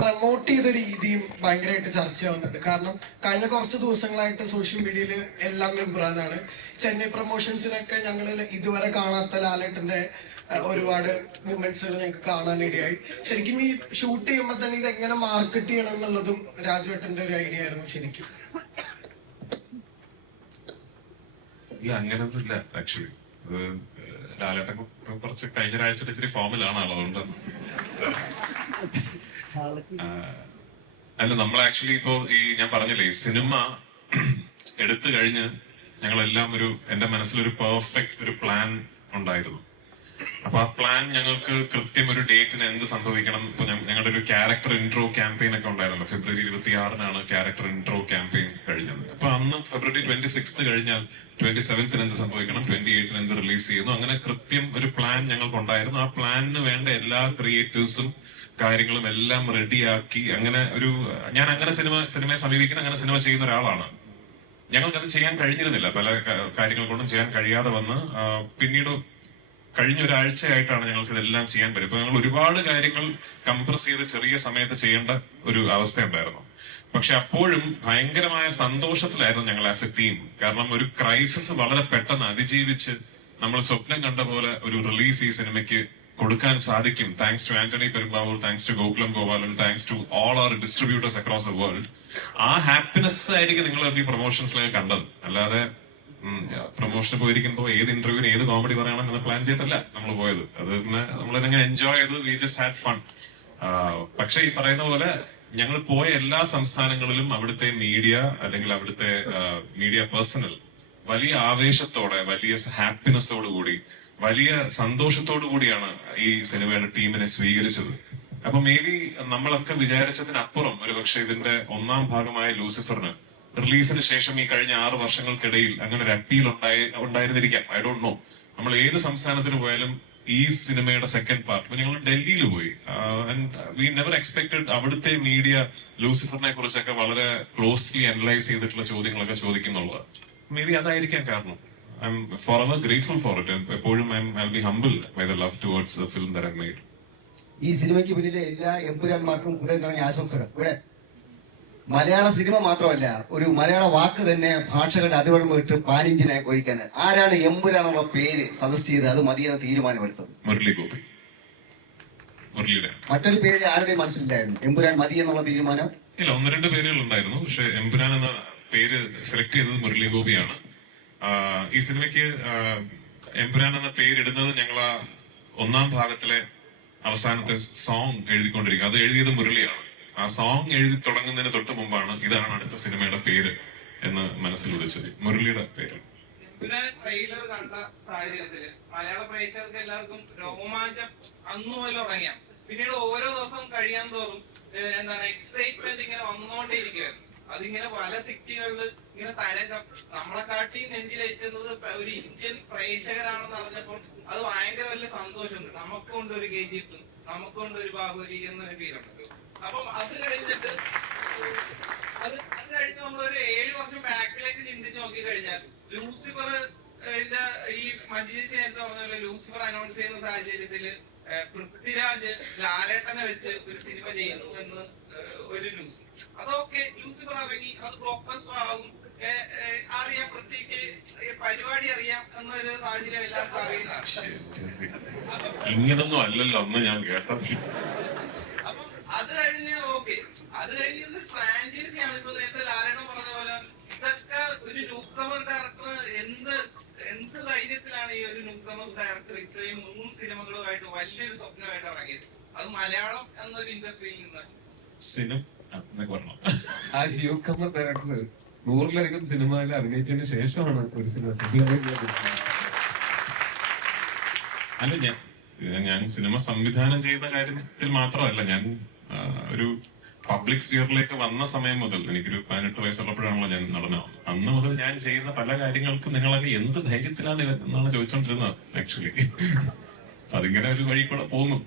Promote ചെയ്ത രീതിയും ഭയങ്കരമായിട്ട് ചർച്ചയാവുന്നുണ്ട്. കാരണം കഴിഞ്ഞ കുറച്ച് ദിവസങ്ങളായിട്ട് സോഷ്യൽ മീഡിയയിൽ എല്ലാം ഇമ്രാനാണ്. ചെന്നൈ പ്രൊമോഷൻസിനൊക്കെ ഞങ്ങൾ ഇതുവരെ കാണാത്ത ലാലേട്ടന്റെ ഒരുപാട് മൂമെന്റ്സുകൾ ഞങ്ങൾക്ക് കാണാനിടയായി. ശരിക്കും ഈ ഷൂട്ട് ചെയ്യുമ്പോൾ തന്നെ ഇത് എങ്ങനെ മാർക്കറ്റ് ചെയ്യണം എന്നുള്ളതും രാജുവേട്ടന്റെ ഒരു ഐഡിയ ആയിരുന്നു ശരിക്കും. ഇല്ല, അങ്ങനൊന്നുമില്ല. ആക്ച്വലി ലാലേട്ടൻ കുറച്ച് കഴിഞ്ഞ ഒരാഴ്ച ഇച്ചിരി ഫോമിലാണ് ആള്. അതുകൊണ്ട് അല്ല, നമ്മൾ ആക്ച്വലി ഇപ്പോ ഞാൻ പറഞ്ഞില്ലേ, ഈ സിനിമ എടുത്തു കഴിഞ്ഞ് ഞങ്ങളെല്ലാം എന്റെ മനസ്സിലൊരു പെർഫെക്റ്റ് ഒരു പ്ലാൻ ഉണ്ടായിരുന്നു. അപ്പൊ ആ പ്ലാൻ ഞങ്ങൾക്ക് കൃത്യം ഒരു ഡേറ്റിന് എന്ത് സംഭവിക്കണം. ഇപ്പൊ ഞങ്ങളുടെ ഒരു ക്യാരക്ടർ ഇൻട്രോ ക്യാമ്പയിൻ ഒക്കെ ഉണ്ടായിരുന്നല്ലോ. ഫെബ്രുവരി 26-നാണ് ക്യാരക്ടർ ഇൻട്രോ ക്യാമ്പയിൻ കഴിഞ്ഞത്. അപ്പൊ അന്ന് ഫെബ്രുവരി 26 കഴിഞ്ഞാൽ 27 എന്ത് സംഭവിക്കണം, 28 എന്ത് റിലീസ് ചെയ്യുന്നു, അങ്ങനെ കൃത്യം ഒരു പ്ലാൻ ഞങ്ങൾക്കുണ്ടായിരുന്നു. ആ പ്ലാനിന് വേണ്ട എല്ലാ ക്രിയേറ്റീവ്സും കാര്യങ്ങളും എല്ലാം റെഡിയാക്കി ഞാൻ അങ്ങനെ സിനിമയെ സമീപിക്കുന്ന, അങ്ങനെ സിനിമ ചെയ്യുന്ന ഒരാളാണ്. ഞങ്ങൾക്കത് ചെയ്യാൻ കഴിഞ്ഞിരുന്നില്ല. പല കാര്യങ്ങൾ കൊണ്ടും ചെയ്യാൻ കഴിയാതെ വന്ന് പിന്നീട് കഴിഞ്ഞ ഒരാഴ്ചയായിട്ടാണ് ഞങ്ങൾക്ക് ഇതെല്ലാം ചെയ്യാൻ പറ്റും. ഇപ്പൊ ഞങ്ങൾ ഒരുപാട് കാര്യങ്ങൾ കംപ്രസ് ചെയ്ത് ചെറിയ സമയത്ത് ചെയ്യേണ്ട ഒരു അവസ്ഥയുണ്ടായിരുന്നു. പക്ഷെ അപ്പോഴും ഭയങ്കരമായ സന്തോഷത്തിലായിരുന്നു ഞങ്ങൾ ആസ് എ ടീം. കാരണം ഒരു ക്രൈസിസ് വളരെ പെട്ടെന്ന് അതിജീവിച്ച് നമ്മൾ സ്വപ്നം കണ്ട പോലെ ഒരു റിലീസ് ഈ സിനിമയ്ക്ക് കൊടുക്കാൻ സാധിക്കും. Thanks to Antony Perumbavoor, thanks to Gokulam Gopalan, thanks to all our distributors across the world. ആ ഹാപ്പിനെസ് ആയിരിക്കും നിങ്ങൾ ഈ പ്രൊമോഷൻസിലേക്ക് കണ്ടത്. അല്ലാതെ പ്രൊമോഷന് പോയിരിക്കുമ്പോ ഏത് ഇന്റർവ്യൂവിന് ഏത് കോമഡി പറയണം എന്ന് പ്ലാൻ ചെയ്തിട്ടല്ല നമ്മൾ പോയത്. അത് പിന്നെ നമ്മളെങ്ങനെ എൻജോയ് ചെയ്ത് വി ജസ്റ്റ് ഹാഡ് ഫൺ. പക്ഷെ ഈ പറയുന്ന പോലെ ഞങ്ങൾ പോയ എല്ലാ സംസ്ഥാനങ്ങളിലും അവിടുത്തെ മീഡിയ അല്ലെങ്കിൽ അവിടുത്തെ മീഡിയ പേഴ്സണൽ വലിയ ആവേശത്തോടെ, വലിയ ഹാപ്പിനെസ്സോടു കൂടി, വലിയ സന്തോഷത്തോടു കൂടിയാണ് ഈ സിനിമയുടെ ടീമിനെ സ്വീകരിച്ചത്. അപ്പൊ മേ ബി നമ്മളൊക്കെ വിചാരിച്ചതിനപ്പുറം ഒരുപക്ഷെ ഇതിന്റെ ഒന്നാം ഭാഗമായ ലൂസിഫറിന് റിലീസിന് ശേഷം ഈ കഴിഞ്ഞ 6 വർഷങ്ങൾക്കിടയിൽ അങ്ങനെ ഒരു അപ്പീൽ ഉണ്ടായിരുന്നിരിക്കാം. I don't know. നമ്മൾ ഏത് സംസ്ഥാനത്തിന് പോയാലും ഈ സിനിമയുടെ സെക്കൻഡ് പാർട്ട്, ഇപ്പൊ ഞങ്ങൾ ഡൽഹിയിൽ പോയി, വി നെവർ എക്സ്പെക്ടഡ് അവിടുത്തെ മീഡിയ ലൂസിഫറിനെ കുറിച്ചൊക്കെ വളരെ ക്ലോസ്ലി അനലൈസ് ചെയ്തിട്ടുള്ള ചോദ്യങ്ങളൊക്കെ ചോദിക്കുന്നുള്ളത്. മേ ബി അതായിരിക്കാം കാരണം. I M forever grateful for it. എപ്പോഴും I'll be humbled by the love towards the film that I've made. ഈ സിനിമയ്ക്ക് പിന്നിലെ എല്ലാ എമ്പുരാന്മാർക്കും കൂടുതൽ തുടങ്ങിയ ആശംസകൾ. ഇവിടെ മലയാള സിനിമ മാത്രമല്ല, ഒരു മലയാള വാക്ക് തന്നെ ഭാഷകളുടെ അതിർവരം വിട്ട് പാൻ ഇന്ത്യനായി ഒഴിക്കാണ്. ആരാണ് എമ്പുരാനുള്ള പേര് സജസ്റ്റ് ചെയ്ത് അത് മതിയെന്ന് തീരുമാനമെടുത്തത്? മുരളി ഗോപി. മറ്റൊരു പേര് ആരുടെയും മനസ്സിലായിരുന്നു എമ്പുരാൻ മതി എന്നുള്ള തീരുമാനം? ഇല്ല, 1-2 പേരുകൾ ഉണ്ടായിരുന്നു. പക്ഷെ എമ്പുരാൻ എന്ന പേര് സെലക്ട് ചെയ്തത് മുരളി ഗോപിയാണ്. ഈ സിനിമയ്ക്ക് എമ്പുരാൻ എന്ന പേരിടുന്നത് ഞങ്ങൾ ആ ഒന്നാം ഭാഗത്തിലെ അവസാനത്തെ സോങ് എഴുതിക്കൊണ്ടിരിക്കുക. അത് എഴുതിയത് മുരളിയാണ്. ആ സോങ് എഴുതി തുടങ്ങുന്നതിന് തൊട്ട് മുമ്പാണ് ഇതാണ് അടുത്ത സിനിമയുടെ പേര് എന്ന് മനസ്സിൽ ഉദിച്ചത്. മുരളിയുടെ പേര്. ട്രെയിലർ കണ്ട സാഹചര്യത്തില് മലയാള പ്രേക്ഷകർക്ക് എല്ലാവർക്കും രോമാഞ്ചം അന്നു പോലെ തുടങ്ങിയ, പിന്നീട് ഓരോ ദിവസവും കഴിയാൻ തോറും എക്സൈറ്റ്മെന്റ് ഇങ്ങനെ വന്നുകൊണ്ടേയിരിക്കുകയായിരുന്നു. അതിങ്ങനെ പല സിറ്റികളിൽ ഇങ്ങനെ തരംഗം നമ്മളെക്കാട്ടി നെഞ്ചിലേറ്റുന്നത് ഒരു ഇന്ത്യൻ പ്രേക്ഷകരാണെന്ന് അറിഞ്ഞപ്പോൾ അത് ഭയങ്കര വലിയ സന്തോഷമുണ്ട്. നമുക്കുണ്ട് ഒരു KGF, നമുക്കുണ്ട് ഒരു ബാഹുബലി എന്നൊരു ഫീലുണ്ട്. അപ്പം അത് കഴിഞ്ഞിട്ട് നമ്മളൊരു 7 വർഷം ബാക്കിലേക്ക് ചിന്തിച്ച് നോക്കി കഴിഞ്ഞാൽ ലൂസിഫർ ഈ മഞ്ജുചേച്ചി നേരത്തെ പറഞ്ഞ ലൂസിഫർ അനൗൺസ് ചെയ്യുന്ന സാഹചര്യത്തില് പൃഥ്വിരാജ് ലാലേട്ടനെ വെച്ച് ഒരു സിനിമ ചെയ്യുന്നു എന്ന് ഒരു ന്യൂസ്. അതൊക്കെ ലൂസിഫർ ഇറങ്ങി, അത് ബ്ലോക്ക് ബസ്റ്റർ ആകും, അറിയാം, പൃഥ്വിക്ക് പരിപാടി അറിയാം എന്നൊരു സാഹചര്യം എല്ലാവർക്കും അറിയുന്നതാണ്. ഇങ്ങനൊന്നും അല്ലല്ലോ അന്ന് ഞാൻ കേട്ടത്. അപ്പം അത് കഴിഞ്ഞ് അത് കഴിഞ്ഞത് ഫ്രാഞ്ചൈസിയാണ്. ഇപ്പൊ നേരത്തെ ലാലേട്ടൻ പറഞ്ഞ പോലെ ഇതൊക്കെ ഒരു ന്യൂക്കമർ ഡയറക്ടർ എന്ത് ധൈര്യത്തിലാണ് ഈ ഒരു ന്യൂക്കമർ ഡയറക്ടർ ഇത്രയും 3 സിനിമകളുമായിട്ട് വലിയൊരു സ്വപ്നമായിട്ട് ഇറങ്ങിയത്, അത് മലയാളം എന്നൊരു ഇൻഡസ്ട്രിയിൽ നിന്ന്. ആ ന്യൂക്കമർ ഡയറക്ടർ 100-ലധികം സിനിമയിൽ അഭിനയിച്ചതിന് ശേഷമാണ് ഒരു സിനിമ. അല്ല, ഞാൻ സിനിമ സംവിധാനം ചെയ്യുന്ന കാര്യത്തിൽ മാത്രമല്ല, ഞാൻ ഒരു പബ്ലിക് സ്ഫിയറിലേക്ക് വന്ന സമയം മുതൽ, എനിക്കൊരു 18 വയസ്സുള്ളപ്പോഴാണല്ലോ ഞാൻ നടനാവുന്നത്. അന്ന് മുതൽ ഞാൻ ചെയ്യുന്ന പല കാര്യങ്ങൾക്കും നിങ്ങളൊക്കെ എന്ത് ധൈര്യത്തിലാണ് എന്നാണ് ചോദിച്ചോണ്ടിരുന്നത് ആക്ച്വലി. അതിങ്ങനെ ഒരു വഴി കൂടെ പോകുന്നു.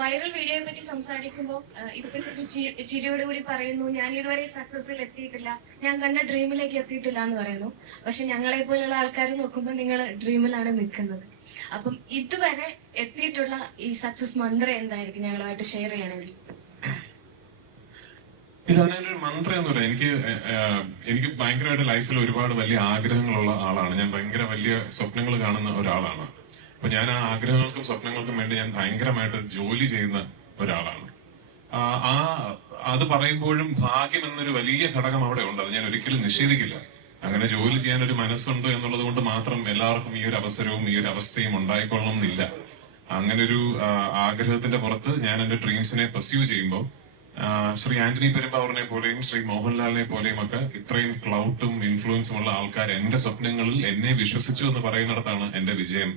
വൈറൽ വീഡിയോയെ പറ്റി സംസാരിക്കുമ്പോൾ ഇപ്പോഴത്തെ ചിരിയോടുകൂടി പറയുന്നു, ഞാൻ ഇതുവരെ സക്സസിൽ എത്തിയിട്ടില്ല, ഞാൻ കണ്ട ഡ്രീമിലേക്ക് എത്തിയിട്ടില്ല എന്ന് പറയുന്നു. പക്ഷെ ഞങ്ങളെ പോലുള്ള ആൾക്കാർ നോക്കുമ്പോൾ നിങ്ങൾ ഡ്രീമിലാണ് നിൽക്കുന്നത്. അപ്പം ഇതുവരെ എത്തിയിട്ടുള്ള ഈ സക്സസ് മന്ത്രം എന്തായിരിക്കും ഞങ്ങളുമായിട്ട് ഷെയർ ചെയ്യണമെങ്കിൽ? ഇല്ല, അതിനൊരു മന്ത്രമൊന്നുമില്ല. എനിക്ക് ഭയങ്കരമായിട്ട് ലൈഫിൽ ഒരുപാട് വലിയ ആഗ്രഹങ്ങളുള്ള ആളാണ് ഞാൻ. ഭയങ്കര വലിയ സ്വപ്നങ്ങൾ കാണുന്ന ഒരാളാണ്. അപ്പൊ ഞാൻ ആ ആഗ്രഹങ്ങൾക്കും സ്വപ്നങ്ങൾക്കും വേണ്ടി ഞാൻ ഭയങ്കരമായിട്ട് ജോലി ചെയ്യുന്ന ഒരാളാണ്. അത് പറയുമ്പോഴും ഭാഗ്യം എന്നൊരു വലിയ ഘടകം അവിടെ ഉണ്ട്. അത് ഞാൻ ഒരിക്കലും നിഷേധിക്കില്ല. അങ്ങനെ ജോലി ചെയ്യാൻ ഒരു മനസ്സുണ്ട് എന്നുള്ളത് കൊണ്ട് മാത്രം എല്ലാവർക്കും ഈ ഒരു അവസരവും ഈ ഒരു അവസ്ഥയും ഉണ്ടായിക്കൊള്ളണം എന്നില്ല. അങ്ങനെ ഒരു ആഗ്രഹത്തിന്റെ പുറത്ത് ഞാൻ എന്റെ ഡ്രീംസിനെ പെർസ്യൂ ചെയ്യുമ്പോൾ ശ്രീ ആന്റണി പെരുമ്പാവൂരിനെ പോലെയും ശ്രീ മോഹൻലാലിനെ പോലെയും ഒക്കെ ഇത്രയും ക്ലൗട്ടും ഇൻഫ്ലുവൻസും ഉള്ള ആൾക്കാർ എന്റെ സ്വപ്നങ്ങളിൽ എന്നെ വിശ്വസിച്ചു എന്ന് പറയുന്നിടത്താണ് എന്റെ വിജയം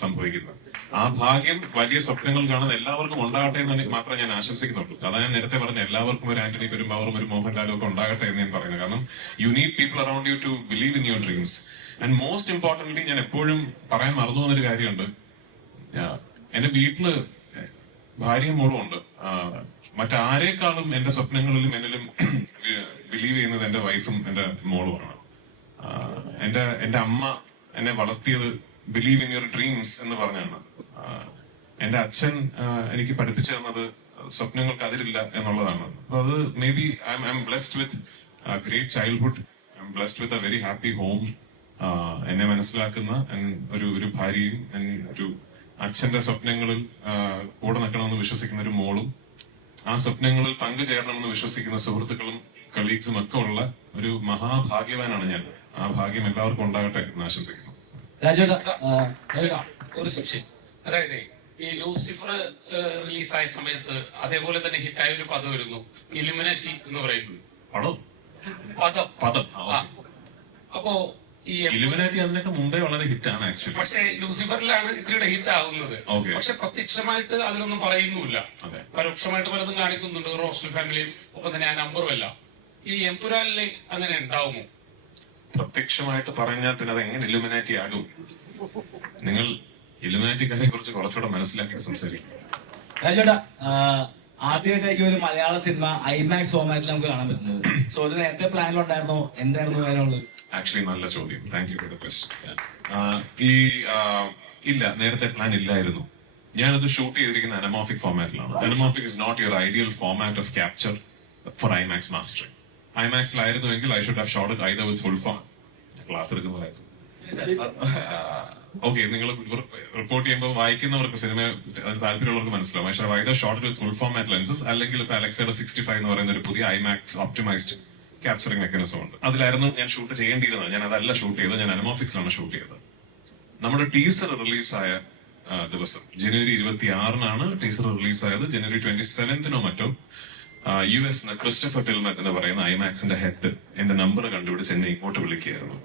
സംഭവിക്കുന്നത്. ആ ഭാഗ്യം വലിയ സ്വപ്നങ്ങൾ കാണുന്ന എല്ലാവർക്കും ഉണ്ടാകട്ടെ എന്ന് മാത്രമേ ഞാൻ ആശംസിക്കുന്നുള്ളൂ. അതാണ് ഞാൻ നേരത്തെ പറഞ്ഞ എല്ലാവർക്കും ഒരു ആന്റണി പെരുമ്പാവൂറും ഒരു മോഹൻലാലും ഒക്കെ ഉണ്ടാകട്ടെ എന്ന് ഞാൻ പറയുന്നത്. കാരണം you need people around you to believe in your dreams. And most importantly ഞാൻ എപ്പോഴും പറയാൻ മറന്നു പോകുന്നൊരു കാര്യമുണ്ട്. എന്റെ വീട്ടില് ഭാര്യയും മോളും ഉണ്ട്. മറ്റാരേക്കാളും എന്റെ സ്വപ്നങ്ങളിലും എന്നിലും ബിലീവ് ചെയ്യുന്നത് എന്റെ വൈഫും എന്റെ മോളുമാണ്. എന്റെ അമ്മ എന്നെ വളർത്തിയത് ബിലീവ് ഇൻ യുവർ ഡ്രീംസ് എന്ന് പറഞ്ഞാണ്. എന്റെ അച്ഛൻ എനിക്ക് പഠിപ്പിച്ചു തന്നത് സ്വപ്നങ്ങൾക്ക് അതിരില്ല എന്നുള്ളതാണ്. അപ്പൊ അത് may be I M blessed with great childhood. I M blessed with a very happy home. എന്നെ മനസ്സിലാക്കുന്ന ഒരു ഭാര്യയും ഒരു അച്ഛന്റെ സ്വപ്നങ്ങളിൽ കൂടെ നിൽക്കണമെന്ന് വിശ്വസിക്കുന്ന ഒരു മോളും ആ സ്വപ്നങ്ങളിൽ പങ്കുചേരണമെന്ന് വിശ്വസിക്കുന്ന സുഹൃത്തുക്കളും കളീഗ്സും ഒക്കെ ഉള്ള ഒരു മഹാഭാഗ്യവാനാണ് ഞാൻ. ആ ഭാഗ്യം എല്ലാവർക്കും ഉണ്ടാകട്ടെ എന്ന് ആശംസിക്കുന്നു. ഒരു സംശയം, അതായത് ഈ ലൂസിഫർ റിലീസായ സമയത്ത് അതേപോലെ തന്നെ ഹിറ്റായ ഒരു പദം വരുന്നു, ഇലുമിനാറ്റി എന്ന് പറയുന്നത്. പദം. അപ്പോ ഈ ഇലുമിനാറ്റി അതിനൊക്കെ മുമ്പേ വളരെ ഹിറ്റാണ് ആക്ച്വലി. പക്ഷെ ലൂസിഫറിലാണ് ഇത്തിരിയുടെ ഹിറ്റ് ആവുന്നത്. പക്ഷെ പ്രത്യക്ഷമായിട്ട് അതിലൊന്നും പറയുന്നുമില്ല. പരോക്ഷമായിട്ട് പലതും കാണിക്കുന്നുണ്ട്, റോസ്റ്റൽ ഫാമിലിയും ഒപ്പം തന്നെ ആ നമ്പറും എല്ലാം. ഈ എംപുരാനിലെ അങ്ങനെ ഉണ്ടാവുമോ? പ്രത്യക്ഷമായിട്ട് പറഞ്ഞാൽ പിന്നെ അത് എങ്ങനെ ഇലുമിനാറ്റി ആകും? നിങ്ങൾ ഇലുമിനാറ്റിക്കാരെ കുറിച്ച് കുറച്ചുകൂടെ മനസ്സിലാക്കി സംസാരിക്കും. രാജേട്ടാ, ആദ്യമായിട്ടായിരിക്കും ഒരു മലയാള സിനിമ ഐമാക്സ് ഫോർമാറ്റിൽ നമുക്ക് കാണാൻ പറ്റുന്നത്. സോ ഇത് നേരത്തെ പ്ലാനിലുണ്ടായിരുന്നോ? എന്തായിരുന്നു അതിനുള്ളത്? ആക്ച്വലി നല്ല ചോദ്യം. Thank you for the question. ഇല്ല, നേരത്തെ പ്ലാൻ ഇല്ലായിരുന്നു. ഞാനത് ഷൂട്ട് ചെയ്തിരിക്കുന്ന അനമോഫിക് ഫോർമാറ്റിലാണ്. Anamorphic is not your ideal format of capture for IMAX mastering. ഐമാക്സിലായിരുന്നുവെങ്കിൽ I should have shot it either with full form. Class എടുക്കുന്നതായിരുന്നു. ഓക്കെ, നിങ്ങൾ റിപ്പോർട്ട് ചെയ്യുമ്പോൾ വായിക്കുന്നവർക്ക് സിനിമ താല്പര്യമുള്ളവർക്ക് മനസ്സിലാവും. പക്ഷേ either shot with full format lenses അല്ലെങ്കിൽ അലക്സയുടെ 65 എന്ന് പറയുന്ന ഒരു പുതിയ ഐമാക്സ് ഓപ്റ്റിമൈസ്ഡ് ക്യാപ്ചറിംഗ് മെക്കാനിസം ഉണ്ട്. അതിലായിരുന്നു ഞാൻ ഷൂട്ട് ചെയ്യേണ്ടിയിരുന്നത്. ഞാൻ അതല്ല ഷൂട്ട് ചെയ്തത്, ഞാൻ അനമോഫിക്സിലാണ് ഷൂട്ട് ചെയ്തത്. നമ്മുടെ ടീസർ റിലീസായ ദിവസം ജനുവരി 26-നാണ് ടീസർ റിലീസായത്. ജനുവരി 27-നോ മറ്റോ US ക്രിസ്റ്റഫർ ടിൽമൻ എന്ന് പറയുന്ന ഐമാക്സിന്റെ ഹെഡ് എന്റെ നമ്പർ കണ്ടുപിടിച്ച് എന്നെ ഇങ്ങോട്ട് വിളിക്കുകയായിരുന്നു.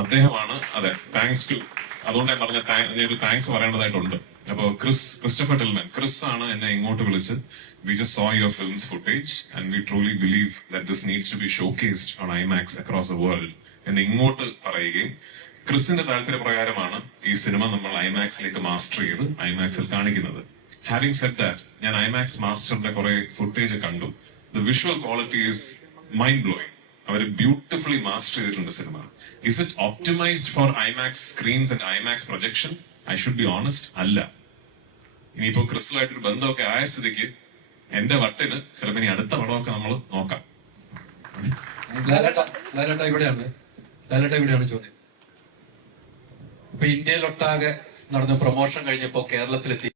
അദ്ദേഹമാണ്. അതെ, താങ്ക്സ് ടു. അതുകൊണ്ട് ഞാൻ പറഞ്ഞ ഒരു താങ്ക്സ് പറയേണ്ടതായിട്ടുണ്ട്. അപ്പോ ക്രിസ്റ്റഫർ ടിൽമൻ, ക്രിസ് ആണ് എന്നെ ഇങ്ങോട്ട് വിളിച്ച് we just saw your film's footage and we truly believe that this needs to be showcased on IMAX across the world എന്ന് ഇങ്ങോട്ട് പറയുകയും ക്രിസിന്റെ താല്പര്യപ്രകാരമാണ് ഈ സിനിമ നമ്മൾ ഐമാക്സിലേക്ക് മാസ്റ്റർ ചെയ്ത് ഐമാക്സിൽ കാണിക്കുന്നത്. ഹാവിംഗ് സെഡ് ദാറ്റ്, ഞാൻ ഐമാക്സ് മാസ്റ്ററിന്റെ കുറെ ഫുട്ടേജ് കണ്ടു. The visual quality is mind blowing. അവർ ബ്യൂട്ടിഫുള്ളി മാസ്റ്റർ ചെയ്തിട്ടുണ്ട് cinema. Is it optimised for IMAX screens and IMAX projection? I should be honest, അല്ല. ഇനിയിപ്പോ ക്രിസ്തുമായിട്ടൊരു ബന്ധമൊക്കെ ആയ സ്ഥിതിക്ക് എന്റെ വട്ടിന് ചിലപ്പോ ഇനി അടുത്ത പടമൊക്കെ നമ്മൾ നോക്കാം. ഇവിടെയാണ് ചോദ്യം. ഇപ്പൊ ഇന്ത്യയിലൊട്ടാകെ നടന്ന പ്രൊമോഷൻ കഴിഞ്ഞപ്പോ കേരളത്തിലെത്തി